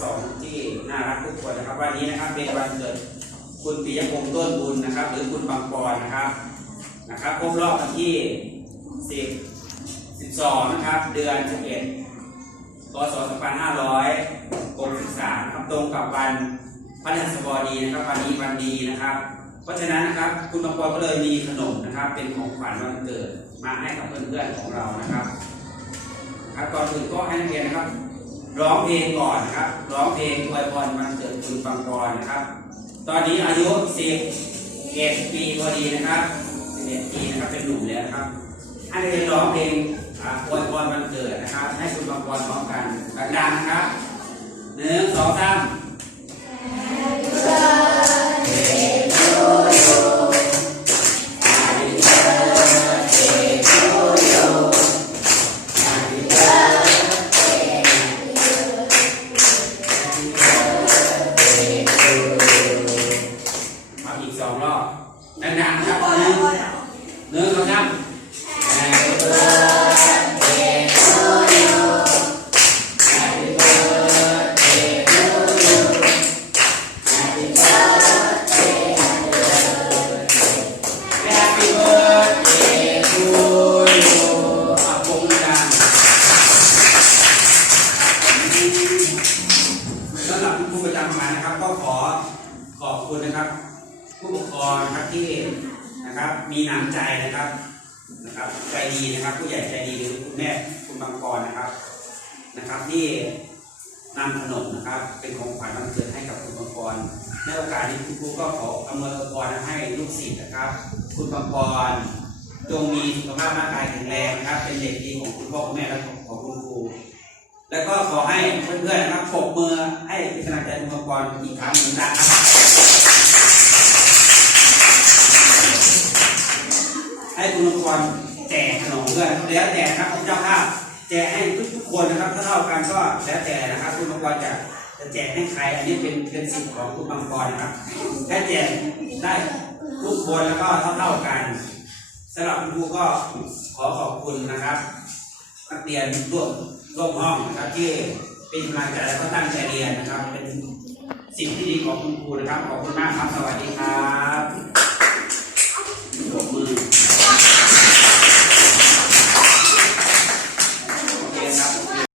สองที่น่ารักทุกคนนะครับ วันนี้นะครับเป็นวันเกิดคุณปิยพงษ์ต้นบุญนะครับ หรือคุณบางปอนนะครับนะครับครบรอบวันที่สิบสิบสองนะครับ เดือนสิบเอ็ดพศสองพันห้าร้อยหกสิบสามครับตรงกับวันพฤหัสบดีนะครับวันนี้วันดีนะครับ เพราะฉะนั้นนะครับ คุณบางปอนก็เลยมีขนมนะครับ เป็นของขวัญวันเกิดมาให้กับเพื่อนๆของเรานะครับครับก่อนอื่นก็ให้นักเรียนนะครับ ร้องเพลงก่อนนะครับ ร้องเพลงอวยพรวันเกิดคุณปังปอนนะครับ ตอนนี้อายุ10เอ็ดปีพอดีนะครับ11ปีนะครับเป็นหนุ่มแล้วนะครับให้นักเรียนร้องเพลงอ่าอวยพรวันเกิดนะครับ ให้คุณปังปอนพร้อมกันดังๆนะครับหนึ่งสองสาม ดังๆครับหนึ่งหนึ่งสองสามสำหรับคุณครูประจำมานะครับ ก็ขอขอบคุณนะครับ ผู้ปกครองนะครับที่นะครับ มีน้ำใจนะครับนะครับ ใจดีนะครับ ผู้ใหญ่ใจดีหรือคุณแม่คุณบางกรนะครับนะครับ ที่นำขนมนะครับ เป็นของขวัญวันเกิดให้กับคุณบางกรในโอกาสนี้คุณครูก็ขออำนวยพรให้ลูกศิษย์นะครับ คุณบางกรจงมีสุขภาพร่างกายแข็งแรงนะครับ เป็นเด็กดีของคุณพ่อคุณแม่และของคุณครูแล้วก็ขอให้เพื่อนๆนะครับปรบมือให้เป็นกำลังใจคุณบางกรอีกครั้งหนึ่งนะครับ ให้คุณลุงกรแจกขนมด้วยแล้วแต่นะครับเจ้าภาพแจกให้ทุกๆคนนะครับถ้าเท่ากันก็แล้วแต่นะครับคุณลุงกรจะจะแจกให้ใครอันนี้เป็นเป็นสิทธิ์ของคุณบางกรนะครับถ้าแจกได้ทุกคนแล้วก็เท่าเท่ากันสำหรับคุณครูก็ขอขอบคุณนะครับนักเรียนร่วมร่วมห้องนะครับที่เป็นกำลังใจและก็ตั้งใจเรียนนะครับ เป็นสิ่งที่ดีของคุณครูนะครับขอบคุณมากครับสวัสดีครับ